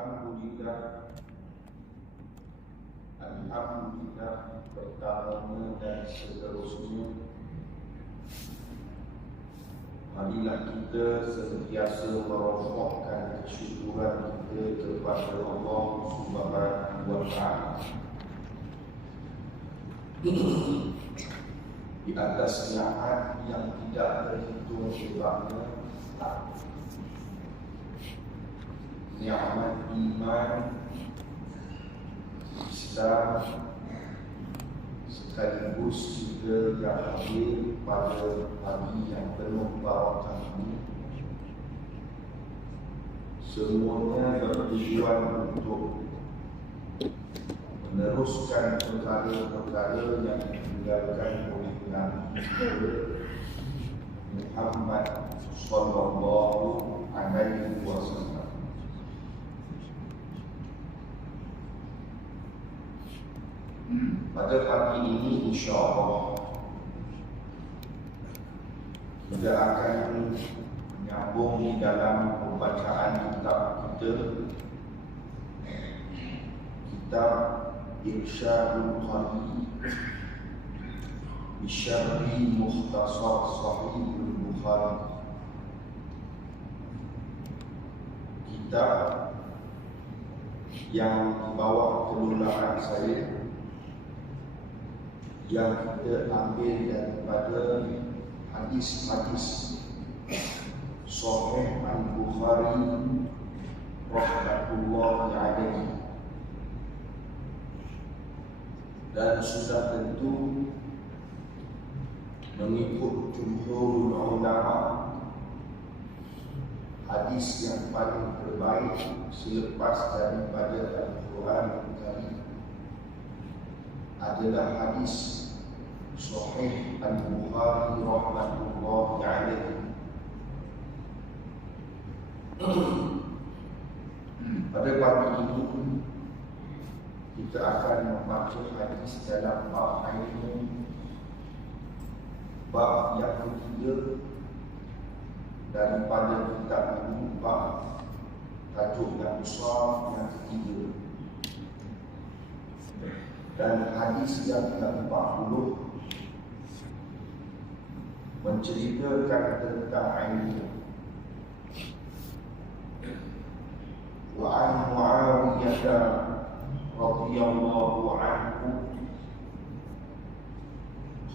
Alhamdulillah, Alhamdulillah pertamanya dan seterusnya. Marilah kita sentiasa merofokkan kesyukuran kita kepada Allah Subhanahu wa Ta'ala di atas nikmat yang tidak terhitung sebabnya, nikmat iman, Islam, sekaligus juga yang hadir pada pagi yang penuh barakah ini. Semuanya bertujuan untuk meneruskan perkara-perkara yang ditinggalkan oleh Nabi Muhammad sallallahu alaihi wasallam. Pada pagi ini insya-Allah kita akan menyambung di dalam pembacaan kitab kita, kitab Irsyadul Qari bi Syarhi Mukhtasar Sahih Al-Bukhari. Kitab yang di bawah kelolaan saya, yang kita ambil daripada hadis-hadis Sahih Al-Bukhari rahmatullahi alaihi, dan sudah tentu mengikut jumhur ulama hadis yang paling terbaik selepas daripada Al-Quran Al-Karim adalah hadis Sahih Al-Bukhari rahmatullahi alaihi. Pada pagi ini kita akan membaca hadis dalam bab ini, bab yang ketiga daripada kitab ini, bab tajuk yang besar yang ketiga, dan hadis yang ke-40 menceritakan tentang ilmu. Wa an Muawiyah radhiyallahu anhu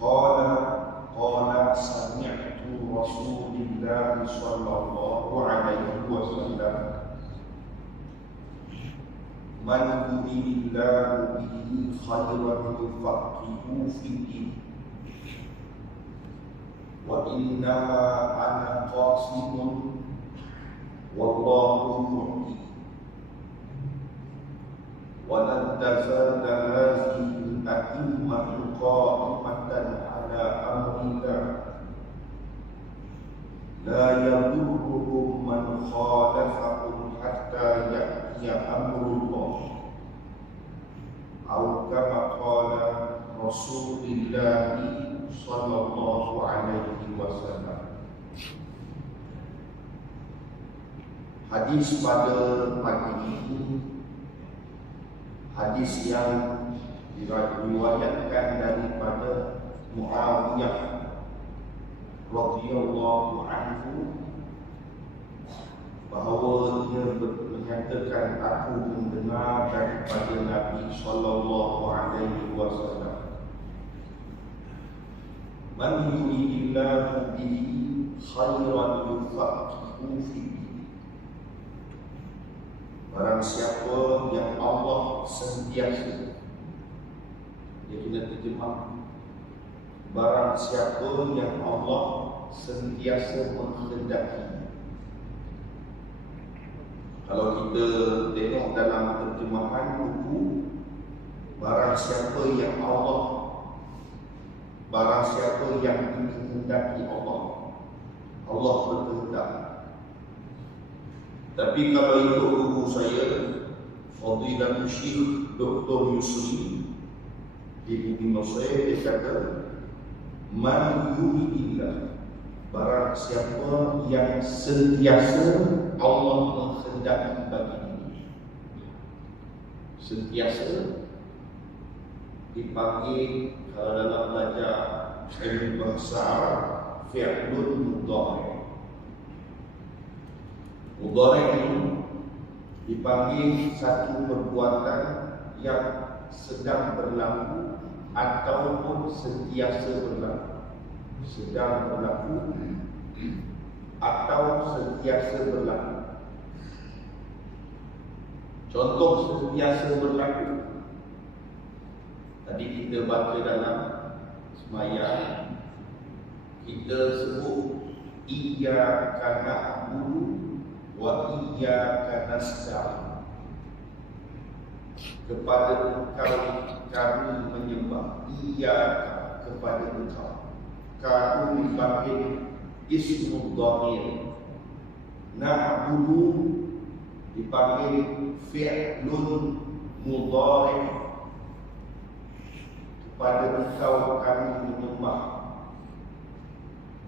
qala sami'tu Rasulullah sallallahu alaihi wasallam man yuridillahu bihi khairan yufaqihuhu fid-din wa innama ana qasimun wallahu mu'ti wa lan tazala hadhihi al-a'immatu qa'imatan ala amrillah la yadurruhum man khalafahum hatta ya'tiya amrullah aw kama qala Rasulullah sallallahu alaihi wasallam. Hadis pada pagi ini hadis yang diriwayatkan daripada Muawiyah radhiyallahu anhu, bahawa dia menyatakan, aku mendengar daripada Nabi sallallahu alaihi wasallam, man yuridillahu bihi khairan yufaqihuhu fid-din. Barang siapa yang Allah sentiasa, dia kena terjemah, barang siapa yang Allah sentiasa menghendaki. Kalau kita tengok dalam terjemahan buku, barang siapa yang Allah, barang siapa yang dikehendaki Allah, Allah berkehendak. Tapi kalau ikut buku saya, Fadilatul Syekh Dr. Yusri di buku saya, dia kata man yuridillah, barang siapa yang sentiasa Allah menghendaki baginya. sentiasa dipanggil kalau dalam belajar ilmu bahasa fi'lun mudhari'. Mudhari' ini dipanggil satu perbuatan yang sedang berlaku ataupun sentiasa berlaku. Sedang berlaku atau sentiasa berlaku. Contoh sentiasa berlaku, tadi kita baca dalam sembahyang, kita sebut iyyaka na'budu wa iyyaka nasta'in. Kepada Engkau kami menyembah. Iyyaka, kepada Engkau. Kami dipanggil ismul dhamir. Na'budu dipanggil fi'lun mudhari'. Kepada Engkau kami menyembah.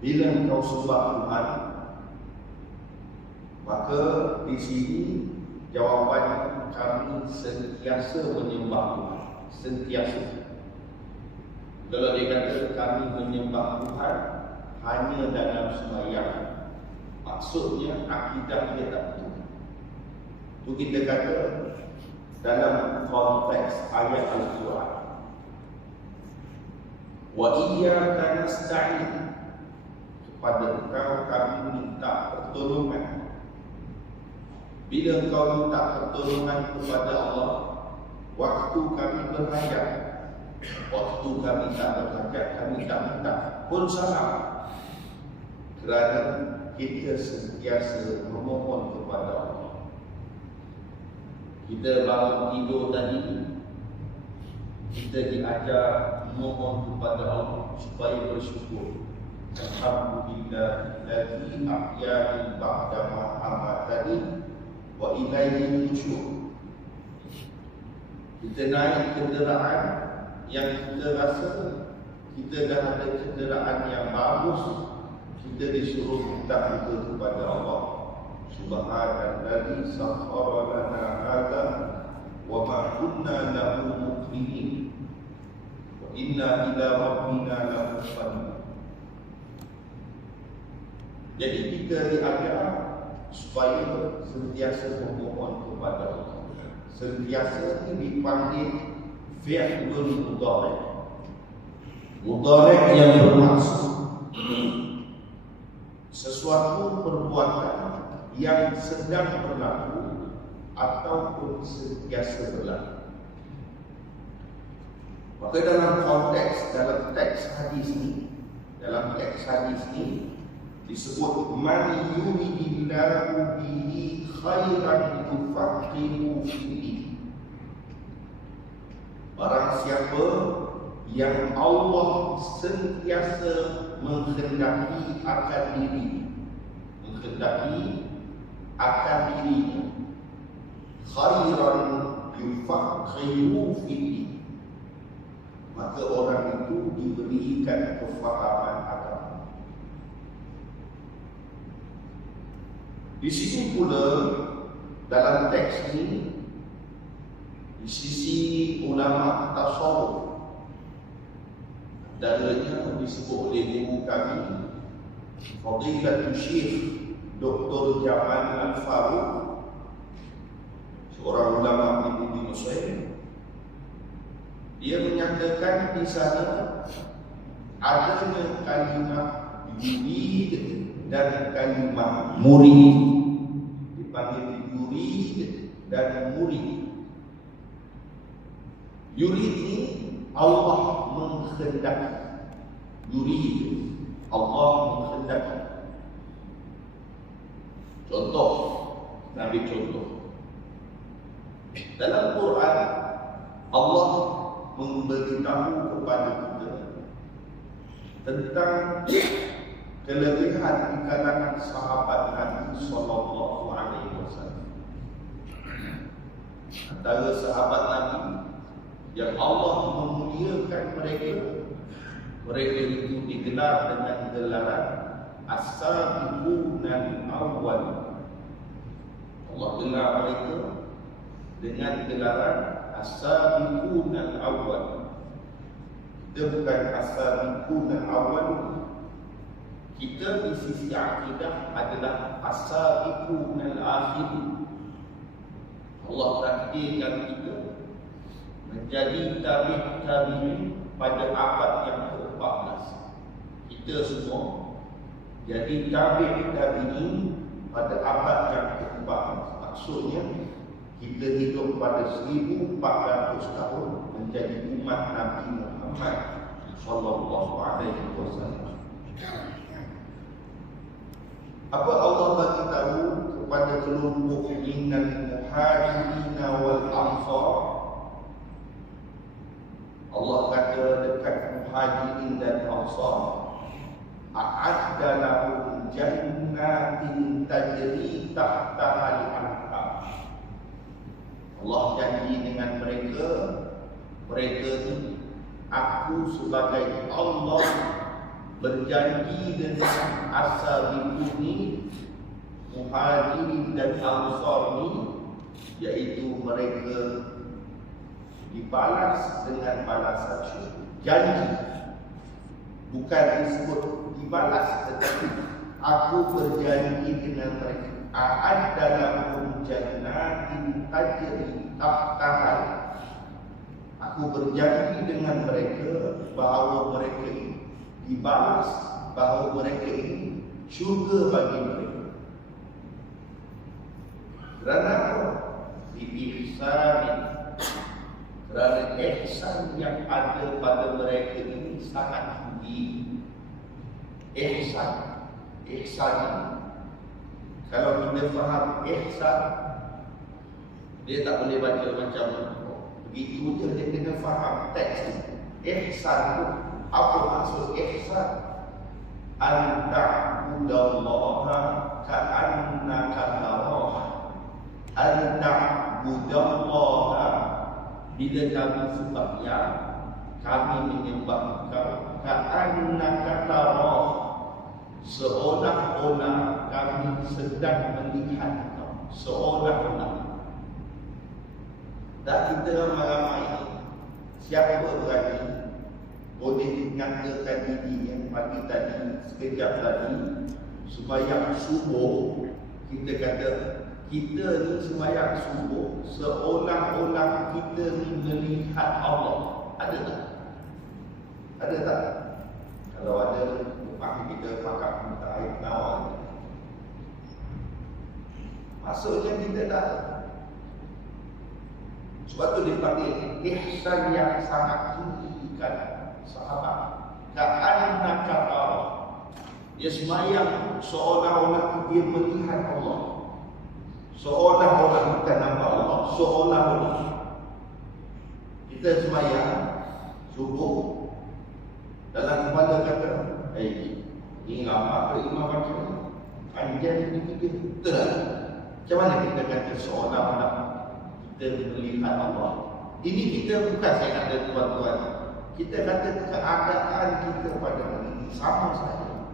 Bila Engkau sembah Tuhan, maka di sini jawapannya kami sentiasa menyembah Tuhan. Sentiasa. Kalau dia kata kami menyembah Tuhan hanya dalam sembahyang, maksudnya akidah dia tak betul. Itu kita kata dalam konteks ayat Al-Quran. Wa iyyaka nasta'in, kepada Engkau kami minta pertolongan. Bila Engkau minta pertolongan kepada Allah, waktu kami berhajat, waktu kami tak berhajat, kami tak minta pun salah. Kerana kita sentiasa memohon kepada Allah. Kita bangun tidur tadi, kita diajar memohon kepada Allah supaya bersyukur. Alhamdulillahilladzi ahyani ba'da ma amatani wa ilaihi nusyur. Kita naik kenderaan yang kita rasa kita dah ada kenderaan yang bagus, kita disuruh minta itu kepada Allah. Subhanalladzi sakhkhara lana hadza wa ma kunna lahu muqrinin wa inna ila rabbina lamunqalibun. Jadi kita diajar supaya sentiasa memohon kepada Allah. Sentiasa ini dipanggil fi'lun mudhari'. Mudhari' yang bermaksud sesuatu perbuatan yang sedang berlaku ataupun sentiasa berlaku. Maka dalam konteks, dalam teks hadis ini disebut man yuridillahu bihi khairan yufaqihu fihi. Barang siapa yang Allah sentiasa menghendaki akan dirinya, khairan yufaqihu fihi, maka orang itu diberikan kefahaman agama. Di sini pula dalam teks ini, di sisi ulama tasawuf, dalilnya disebut oleh guru kami Fadilatul Syekh Dr. Jamal Al-Faruq, seorang ulama di Mesir. Dia menyatakan di sana adanya kalimah yurid dan kalimah murid. Dipanggil yurid dan murid. Yurid ini Allah menghendaki. Yurid, Allah menghendaki. Contoh, Nabi contoh. Dalam Quran Allah memberitahu kepada kita tentang kelebihan di kalangan sahabat Nabi sallallahu alaihi wasallam. Antara sahabat Nabi yang Allah memuliakan mereka itu digelar dengan gelaran as-sabiqunal awwal. Allah gelar mereka dengan gelaran as-sabiqun al-awwal. Kita bukan as-sabiqun al-awwal. Kita di sisi akidah adalah as-sabiqun al-akhir. Allah takdirkan kita menjadi tabi'in pada abad yang ke-14. Kita semua jadi tabi'in pada abad yang ke-14. Maksudnya kita hidup pada 1400 tahun menjadi umat Nabi Muhammad sallallahu alaihi wasallam. Apa Allah bagi tahu kepada kelompok minal muhajirin wal ansar? Allah kata dekat muhajirin dan ansar, a'adda lahum jannatin tajri tahtaha al-anhar. Allah janji dengan mereka ni, aku sebagai Allah berjanji dengan as-sabiqun ni, muhajirin dan ansar ni, iaitu mereka dibalas dengan balasan syukur. Janji, bukan disebut dibalas, tetapi aku berjanji dengan mereka, a'adda lahum jannatin tajri tahtaha. Aku berjanji dengan mereka bahawa mereka ini dibalas, bahawa mereka ini syurga bagi mereka. Kerana apa? Bi-ihsanin. Kerana ihsan yang ada pada mereka ini sangat tinggi. Ihsan kalau kita faham ihsan, dia tak boleh baca macam begitu je, dia kena faham teks. Ihsan tu apa maksud ihsan? An ta'budallaha ka'annaka tarahu. An ta'budallaha, bila kami sembahyang, kami menyembah Engkau, ka'annaka tarahu, seolah-olah kami sedang melihat Engkau, seolah-olah. Dan kita ramai-ramai, siapa berani boleh mengatakan diri yang pagi tadi, sekejap tadi sembahyang subuh, kita kata kita ni sembahyang subuh seolah-olah kita ni melihat Allah. Ada tak? Ada tak? Kalau ada, maka kita pakai minta air nawar. Maksudnya kita tak ada. Sebab tu dipanggil ihsan yang sangat tinggi kan sahabat. Ka'annaka tarahu. Dia sembahyang seolah-olah dia melihat Allah. Seolah-olah bukan nampak Allah, seolah-olah. Kita sembahyang subuh, dalam kepala kata, ini apa imam baca? Panjang ini kita betul. Macam mana kita kata seolah-olah kita melihat Allah? Ini kita bukan saya kata tuan-tuan, kita kata keadaan kita pada hari ini sama saja.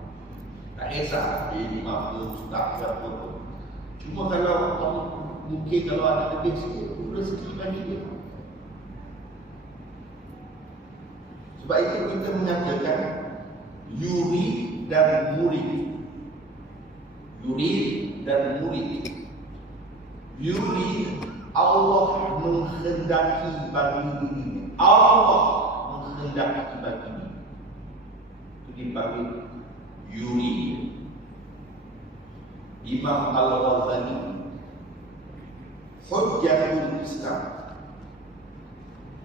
Tak kisah imam ke ustaz ke apa pun. Cuma kalau mungkin kalau ada lebih sikit rezeki bagi dia. Sebab itu kita mengatakan yuri dan murid. Yuri dan murid. Yuri, Allah menghendaki bagi diri. Allah menghendaki bagi diri. Itu dipanggil yuri. Imam Al-Ghazali, Hujjatul Islam,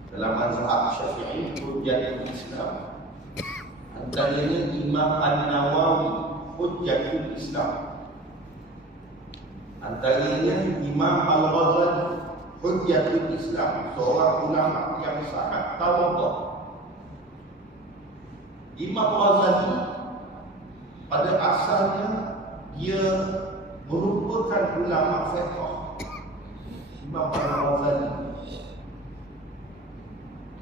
dalam mazhab Syafi'i, Hujjatul Islam. Antaranya Imam An-Nawawi, Hujjatul Islam. Antaranya Imam Al-Ghazali, Hujjatul Islam, seorang ulama yang sangat tawadhu. Imam Ghazali pada asalnya dia merupakan ulama fiqh. Imam Al-Ghazali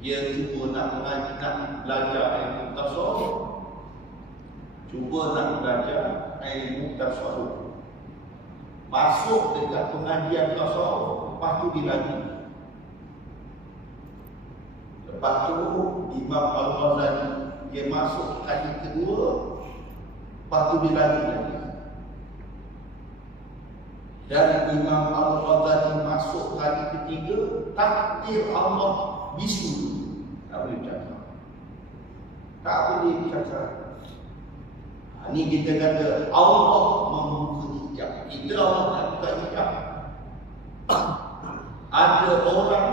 dia cuba nak mengaji, nak belajar ilmu tasawuf, cuba nak belajar ilmu tasawuf, masuk dekat pengajian tasawuf, lepas tu dia lagi. Lepas tu Imam Al-Ghazali dia masuk kali kedua, lepas tu dia lagi. Dan Imam Al-Ghazali masuk kali ketiga, takdir Allah bisu. Tak boleh cakap. Tak boleh cakap. Ini kita kata Allah membuka hijab. Kita Allah nak buka hijab. Ada orang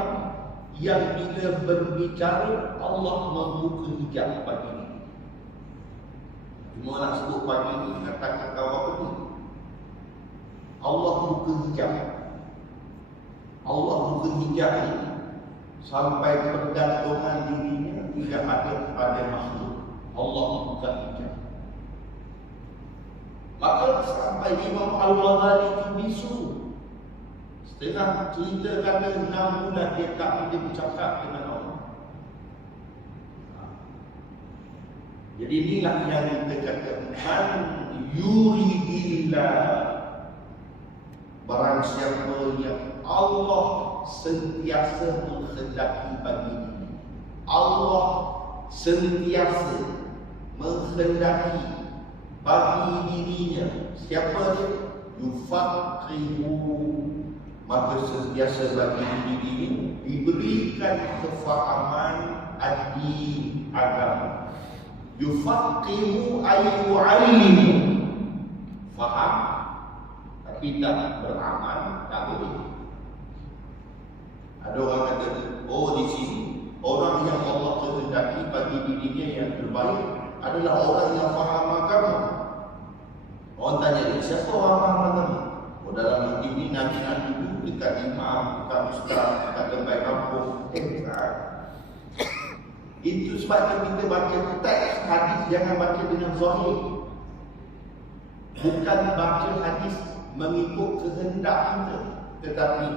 yang bila berbicara Allah membuka hijab pagi ini. Cuma nak sebut pagi ini kata apa ni? Allah buka hijab. Allah buka hijab ni sampai pergantungan dirinya tidak ada pada makhluk. Allah buka hijab. Maka sampai Imam Al-Ghazali itu bisu. Setengah cerita kata 6 bulan dia tak boleh bercakap dengan Allah. Jadi inilah yang kita kata man yuridillah, barang siapa yang Allah sentiasa menghendaki bagi diri. Allah sentiasa menghendaki bagi dirinya. Siapa dia? Yufaqihu, maka sentiasa bagi diri diberikan kefahaman ad-din, agama. Yufaqihu ay yu'allimu, faham tapi tak beramal, tak boleh. Ada orang kata, oh di sini orang yang Allah kehendaki bagi dirinya yang terbaik adalah orang yang faham agama. Orang tanya dia, siapa orang faham agama? Oh, dalam hati ini nanti dulu dekat imam, dekat ustaz, dekat tempat kampung. Itu sebabnya kita baca teks hadis jangan baca dengan zahir. Bukan baca hadis mengikut kehendak kita, tetapi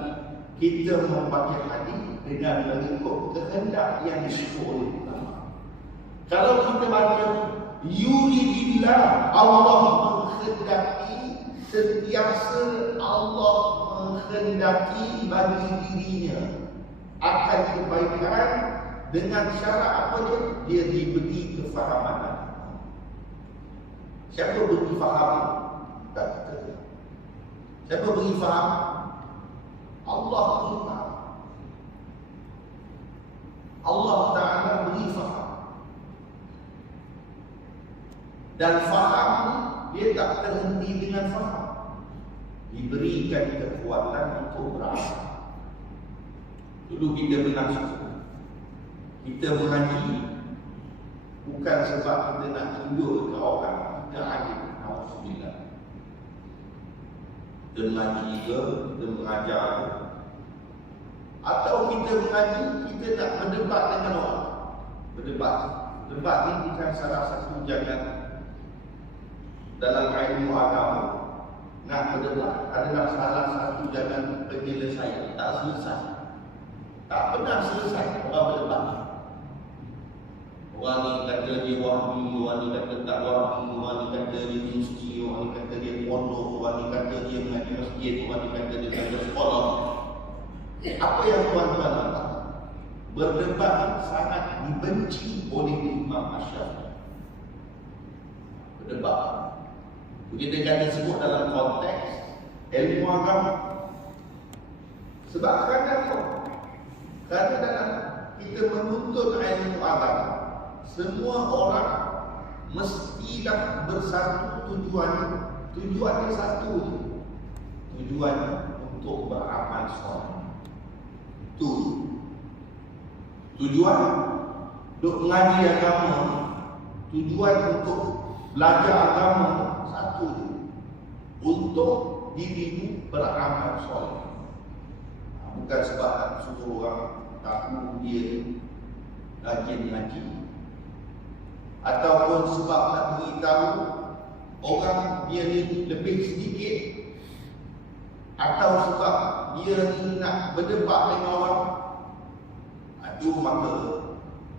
kita membaca hadis dengan mengikut kehendak yang disuruh oleh ulama. Kalau kita baca yuridillah, Allah menghendaki, sentiasa Allah menghendaki bagi dirinya akan kebaikan, dengan syarat apa dia? Dia diberi kefahaman. Siapa beri faham? Tak kita. Siapa beri faham? Allah beri faham. Allah Ta'ala beri faham. Dan faham dia tak terhenti dengan faham. Diberikan kekuatan untuk beramal. Dulu kita pernah kita mengaji bukan sebab kita nak tunjuk ke orang, kita alim, alhamdulillah. Kita mengaji ke, kita mengajar ke, atau kita mengaji, kita nak berdebat dengan orang. Berdebat. Debat ni bukan salah satu jalan dalam ilmu agama. Nak berdebat adalah salah satu jalan penyelesaian. Tak selesai. Tak pernah selesai orang berdebat. Orang ni kata dia wahmi, orang ni kata tak wahmi, orang ni kata dia mesti, orang ni kata dia pondok, orang ni kata dia mengaji masjid, orang ni kata dia mengaji sekolah. Apa yang tuan-tuan nampak? Berdebat sangat dibenci oleh Imam Asy-Syafi'i. Berdebat. Kita kata sebut dalam konteks ilmu agama. Sebab kadang-kadang kita menuntut ilmu agama, semua orang mestilah bersatu tujuannya. Tujuannya satu je. Tujuannya untuk beramal soleh. Itu tujuan untuk mengaji agama, tujuan untuk belajar agama satu je. Untuk dirimu beramal soleh. Bukan sebab nak suruh orang tahu dia rajin ngaji, ataupun sebab nak beritahu orang dia ni lebih sedikit, atau sebab dia ni nak berdebat dengan orang. Itu maka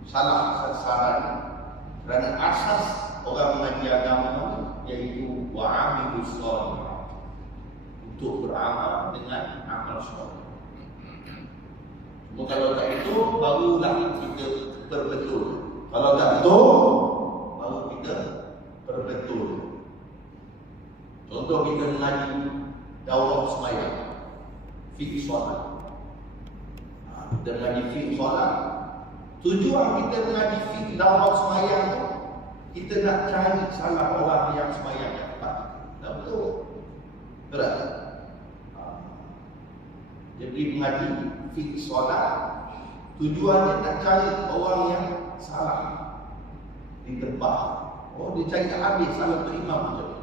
salah sasaran. Kerana asas orang mengaji agama iaitu wa'amilus shalih, untuk beramal dengan amal soleh. Cuma kalau tak itu, barulah kita berbetul. Kalau tak betul, baru kita berbetul. Contoh kita mengaji daurah sembahyang, fiqh solat. Kita mengaji fiqh solat. Tujuan kita mengaji fiqh daurah sembahyang tu, kita nak cari salah orang yang sembahyang yang tepat. Tak betul. Berat. Jadi mengaji fiqh solat, tujuannya nak cari orang yang salah di tempat. Oh, dia cari habis salah tu imam macam ni.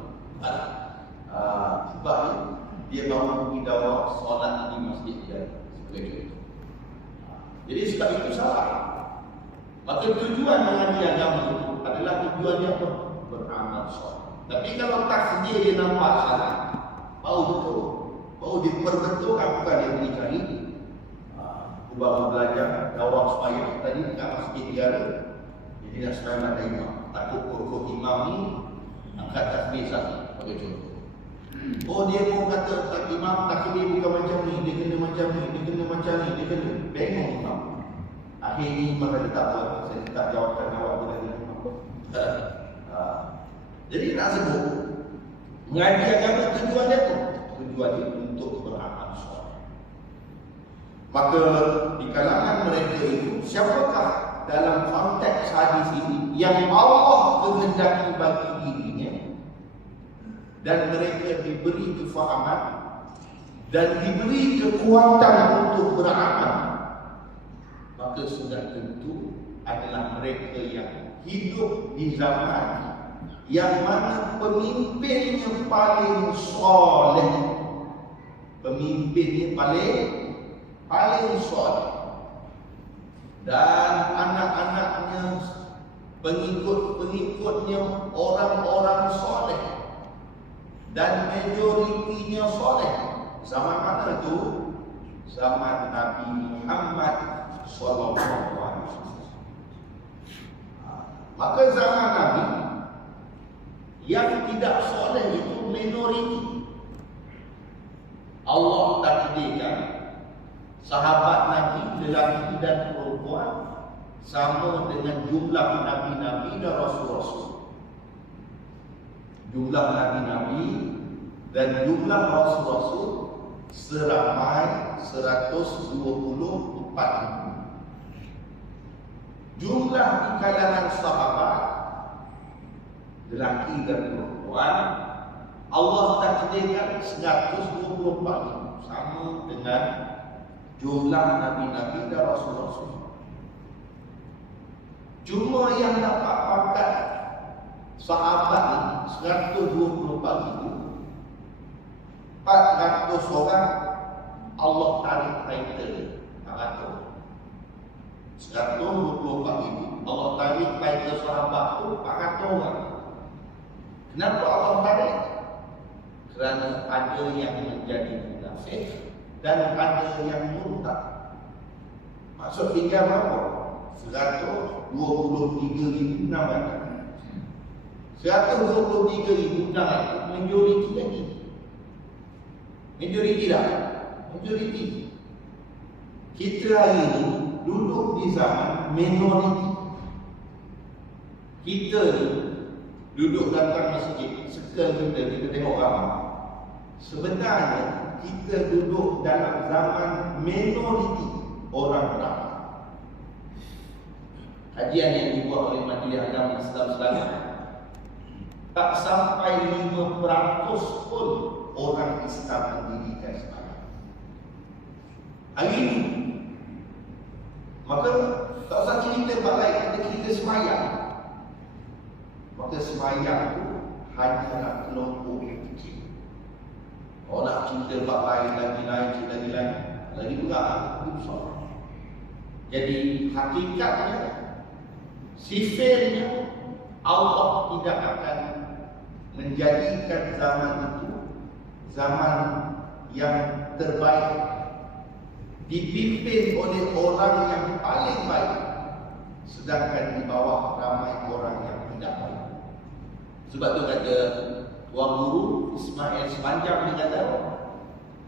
Sebabnya dia baru pergi daurah solat di masjid dia sebagai contoh. Jadi sebab itu salah. Maka tujuan mengaji agama itu adalah tujuannya apa? Beramal soleh. Tapi kalau takdir dia nampak salah, baru betul, baru diperbetulkan, bukan dia pergi cari. Aku baru belajar daurah sembahyang tadi dekat masjid dia ada. Jadi nak sembahyang ada imam. Takut pokok imam ni angkat tasbih satu sebagai contoh. Oh, dia pun kata tak imam takbir bukan macam ni, dia kena macam ni, dia kena macam ni, dia kena bengong imam. Akhirnya imam kata tak apa, saya tak jawabkan awak bila dia imam. Jadi nak sebut mengaji agama tujuan dia tu, tujuan dia untuk beramal soleh. Maka di kalangan mereka itu, siapakah dalam konteks hadis ini yang Allah kehendaki bagi dirinya dan mereka diberi kefahaman dan diberi kekuatan untuk beramal, maka sudah tentu adalah mereka yang hidup di zaman yang mana pemimpinnya paling soleh, pemimpinnya paling soleh, dan anak-anaknya, pengikut-pengikutnya orang-orang soleh, dan majoritinya soleh. Zaman mana itu? Zaman Nabi Muhammad sallallahu alaihi wasallam. Maka zaman Nabi yang tidak soleh itu minoriti. Allah takdirkan sahabat Nabi lelaki dan perempuan sama dengan jumlah nabi-nabi dan rasul-rasul. Jumlah nabi-nabi dan jumlah rasul-rasul seramai 124,000. Jumlah di kalangan sahabat lelaki dan perempuan Allah takdirkan 124,000, sama dengan jumlah nabi-nabi dan rasul-rasul. Cuma yang dapat pangkat sahabat ini 124,000, 400 orang Allah tarik title 124,000 Allah tarik title sahabat itu 400 orang. Kenapa Allah tarik? Kerana ada yang menjadi munafik dan ada yang murtad. Maksud tinggal berapa? 123,600. 123,600 majoriti lagi. Majoriti lah. Majoriti. Kita hari ini duduk di zaman minoriti. Kita ni duduk datang masjid, sekali kita tengok ramai. Sebenarnya kita duduk dalam zaman minoriti orang ramai. Kajian yang dibuat oleh Majlis Agama Islam Selangor, tak sampai 5% pun orang Islam mendirikan semayang hari ini. Maka tak usah cerita bab lain, kita cerita semayang. Maka semayang itu hanyalah kelompok yang kecil. Kalau nak cerita bab lain lagi berat, lebih besar. Jadi hakikatnya, sifirnya Allah tidak akan menjadikan zaman itu zaman yang terbaik, dipimpin oleh orang yang paling baik, sedangkan di bawah ramai orang yang tidak baik. Sebab tu kata Tuan Guru Ismail Semanjang, dia kata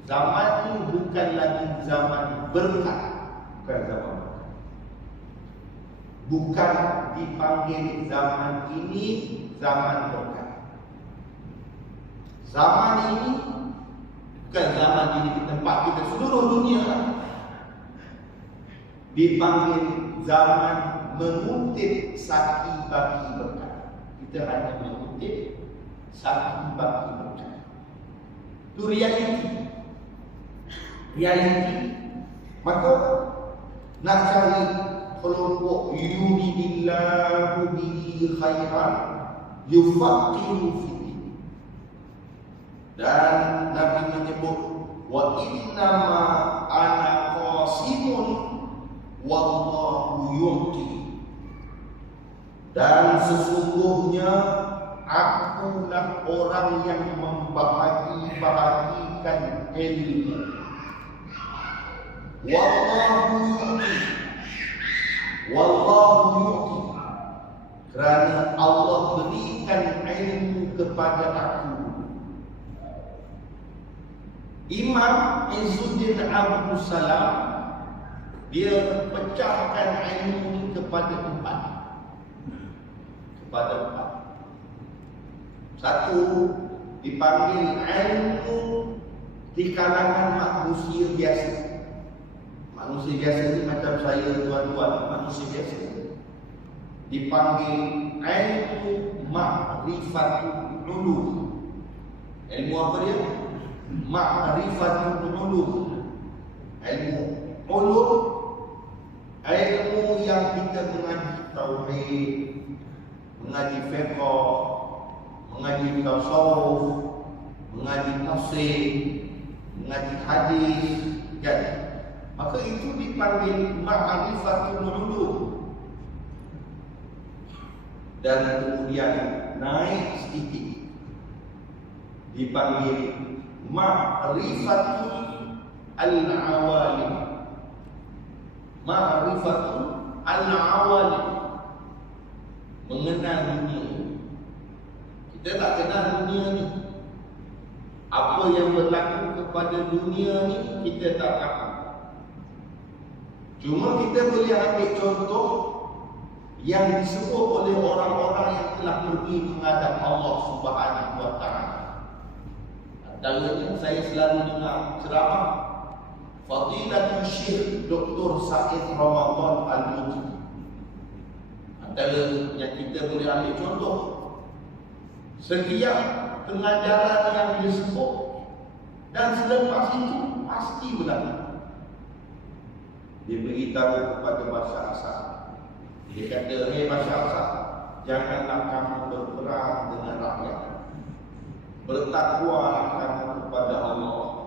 zaman ini bukan lagi zaman berkat, bukan zaman berkat. Bukan dipanggil zaman ini zaman berkat. Zaman ini bukan zaman ini di tempat kita, seluruh dunia dipanggil zaman mengutip saki baki berkat. Kita hanya mengutip saki baki berkat. Itu realiti. Maka nak cari kelompok yuridillahu bihi khairan yufaqihu fiddin. Dan Nabi menyebut wa innama ana qasimun wallahu yu'ti. Dan sesungguhnya akulah orang yang membahagi-bahagikan ilmu. Wallahu yu'ti. Kerana Allah berikan ilmu kepada aku. Imam Izzuddin Abdul Salam, dia pecahkan ilmu ini kepada empat. Satu, dipanggil ilmu di kalangan manusia biasa. Manusia biasa ini macam saya, tuan-tuan, manusia biasa. Dipanggil ilmu ma'rifatul ulum. Ilmu apa dia? Ma'rifatul ulum. Ilmu ulum, ilmu yang kita mengaji tauhid, mengaji fiqh, mengaji tasawuf, mengaji tafsir, mengaji hadis, kan? Maka itu dipanggil ma'rifatul ulum. Dan kemudian naik sedikit dipanggil ma'rifatul al-awalim. Ma'rifatul al-awalim, mengenal dunia. Kita tak kenal dunia ni. Apa yang berlaku kepada dunia ni kita tak tahu. Cuma kita boleh ambil contoh yang disebut oleh orang-orang yang telah pergi menghadap Allah Subhanahu wa taala. Antaranya saya selalu dengar ceramah Fadilatul Syekh Dr. Said Ramadan Al-Muti. Antara yang kita boleh ambil contoh, setiap pengajaran yang disebut dan selepas itu pasti berlaku. Dia beritahu kepada masyarakat. Dia kata, "Hei masyarakat, janganlah kamu berperang dengan rakyat. Bertakwalah kamu kepada Allah.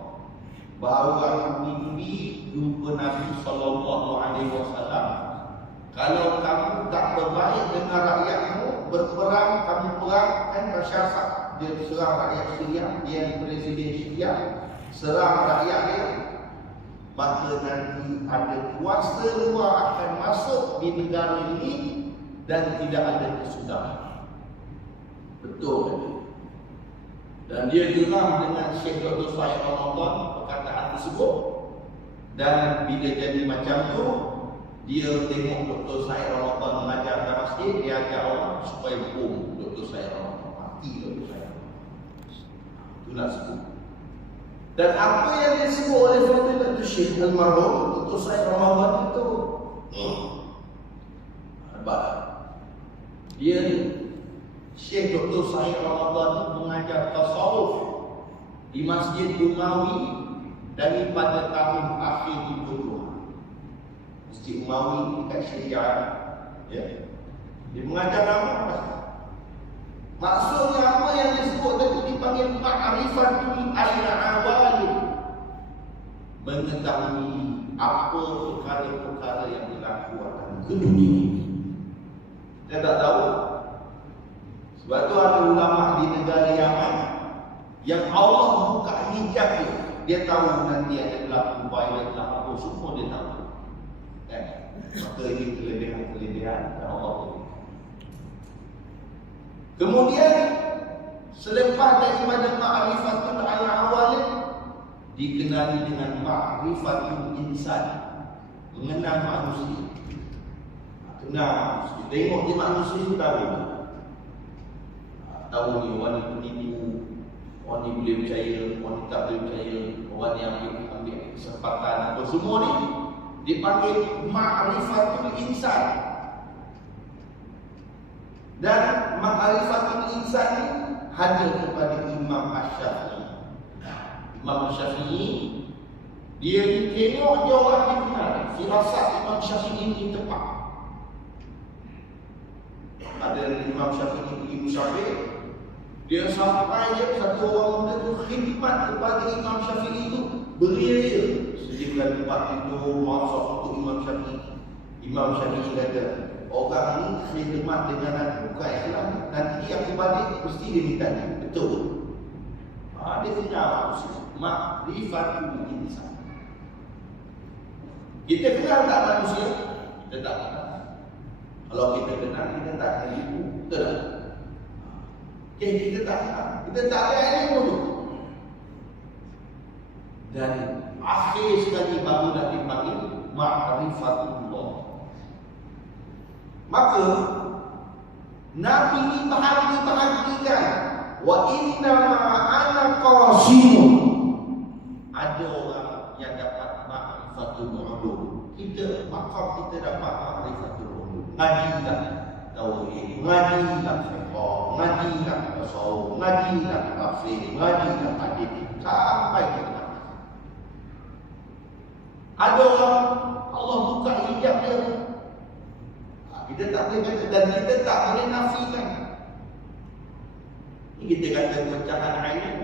Bahawa aku mimpi jumpa Nabi SAW. Kalau kamu tak berbaik dengan rakyatmu, berperang, kamu perang, kan masyarakat. Dia serang rakyat Syria, dia presiden Syria, serang rakyat dia. Maka nanti ada kuasa luar akan masuk di negara ini dan tidak ada kesudahan." Betul kan? Dan dia geram dengan Syekh Dr. Said Ramadan perkataan tersebut. Dan bila jadi macam tu, dia tengok Dr. Said Ramadan mengajar dalam masjid, dia ajak orang supaya bom Dr. Said Ramadan, mati Dr. Said Ramadan. Itulah sebut. Dan apa yang disebut oleh Fadilatul Syekh Almarhum Dr. Said Ramadan itu hebat. Dia ni Syekh Dr. Said Ramadan mengajar tasawuf di Masjid Umawi daripada tahun akhir 20. Masjid Umawi dekat Syria, ya. Dia mengajar apa? Maksudnya apa yang disebut tadi dipanggil ma'rifatul al-awalim. Mengetahui apa perkara-perkara yang berlaku akan ke dunia ini. Saya tak tahu. Sebab tu ada ulama di negara Yaman yang Allah buka hijab dia. Dia tahu nanti ada berlaku violence lah apa, semua dia tahu. Kan? Maka ini kelebihan-kelebihan yang Allah beri. Kemudian selepas daripada ma'rifatul al-awalim, dikenali dengan ma'rifatul insan. mengenal manusia. Kenal manusia. Tengok dia manusia tu tahu. Tahu ni orang ni penipu, orang ni boleh percaya, orang ni tak boleh percaya, orang ni ambil kesempatan apa semua ni dipanggil ma'rifatul insan. Dan ma'rifatul insan ni hanya kepada Imam Asy-Syafi'i. Imam Asy-Syafi'i dia tengok dia orang ni benar. Firasat Imam Syafi'i ni tepat. Ada Imam Syafi'i pergi musafir, dia sampai je satu orang muda tu khidmat kepada Imam Syafi'i tu, beri dia sediakan tempat tidur, masak untuk Imam Syafi'i. Imam Syafi'i kata, orang ni khidmat dengan aku bukan ikhlas, nanti aku balik mesti dia minta ni. Betul. Dia kenal manusia. Ma'rifatul insan. Kita kenal tak manusia? Kita tak kenal. Kalau kita kenal, kita tak akan tipu. Betul tak? Okay, kita tak kenal. Kita tak ada ilmu tu. Dan akhir sekali baru nak dipanggil ma'rifatullah. Maka Nabi ini bahagikan, wa inna ma'ana qasimun. Ada orang yang dapat ma'rifatul ulum. Kita makam kita dapat ma'rifatul ulum. Ngajilah tauhid, ngajilah fiqh, ngajilah tasawuf, ngajilah tafsir, ngajilah hadis sampai ke mana. Ada orang Allah buka hijab dia. Kita tak boleh kata dan kita tak boleh nafikan. Ini kita kata pecahan air.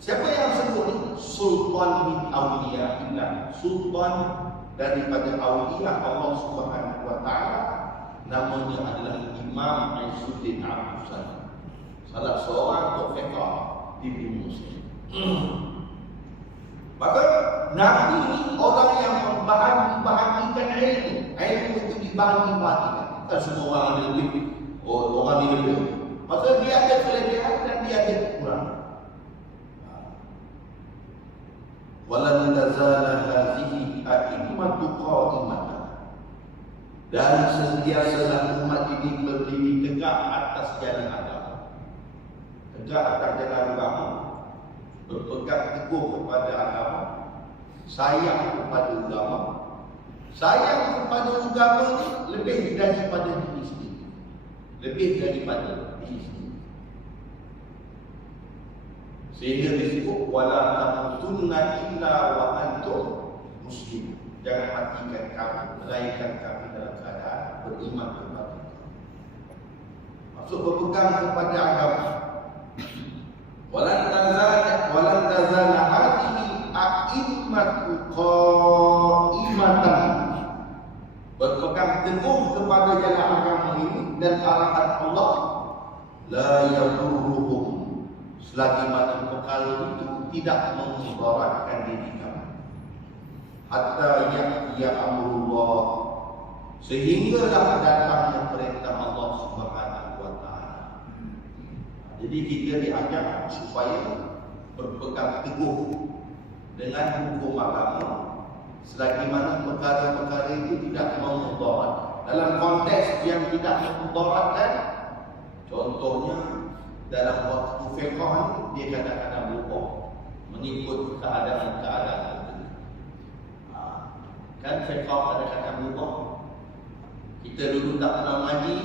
Siapa yang sebut ni? Sultan bin Awliya Illah. Sultan daripada Awliya Allah Subhanahu wa Ta'ala. Namanya adalah Imam Izzuddin Abdul Salam. Salah seorang fiqh di Muslim. Maka Nabi ini orang yang membahagikan ilmu. Ilmu itu dibahagi-bahagikan. Tak semua orang ada lebih. Orang ini lebih. Maka dia ada kelebihan dan dia ada kekurangan. Walan tazala hadhihi a'immatu qa'imatan. Dan sentiasa umat ini berdiri tegak atas jalan agama. Tegak atas jalan agama. Berpegang teguh kepada agama, sayang kepada agama. Sayang kepada agama ini lebih daripada diri sendiri. Lebih daripada diri sendiri. Sehingga disebut wala tamutunna illa wa antum muslimun. Jangan matikan kami, melainkan kami dalam keadaan beriman kepada Allah. Maksud berpegang kepada agama. Walan tazala hadhihi a'immatu qa'imatan. Berpegang teguh kepada jalan agama ini dan arahan Allah, la yadurruhum, selagi mana perkara itu tidak memudaratkan diri kami, hatta ya'tiya amrullah, sehinggalah datangnya perintah Allah Subhanahu wa Ta'ala. Jadi kita diajak supaya berpegang teguh dengan hukum agama selagi mana perkara-perkara itu tidak memudarat. Dalam konteks yang tidak memudaratkan, contohnya dalam waktu fiqh dia kadang-kadang lupa mengikut keadaan-keadaan tertentu. Kan fiqh kadang-kadang lupa. Kita dulu tak pernah ngaji,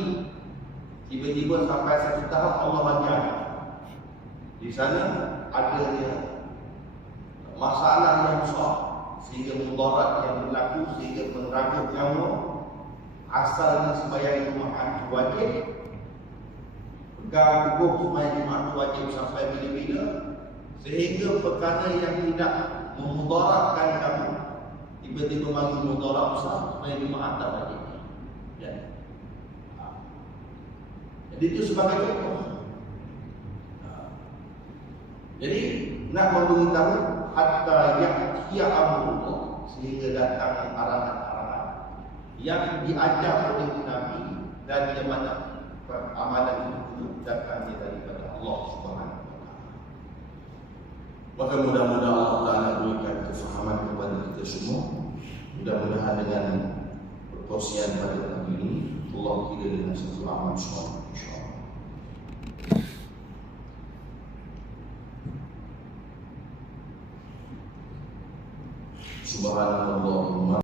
tiba-tiba sampai satu tahap Allah ajar. Di sana adanya masalah yang besar sehingga mudarat yang berlaku, sehingga meneragut nyawa. Asalnya sembahyang Jumaat wajib, pegang teguh sembahyang Jumaat wajib sampai bila-bila, sehingga perkara yang tidak memudaratkan kamu tiba-tiba bagi mudarat besar, sembahyang Jumaat tak wajib. Ya. Jadi itu sebagai contoh. Jadi nak memberitahu hatta ya'tiya amrullah, sehingga datang arahan-arahan yang diajar oleh Nabi dan yang mana amalan itu datangnya daripada Allah Subhanahu wa Ta'ala. Maka mudah-mudahan Allah Ta'ala berikan perkongsian pada pagi ini. Allah kira dengan satu amal soleh, insyaAllah. Subhanallahumma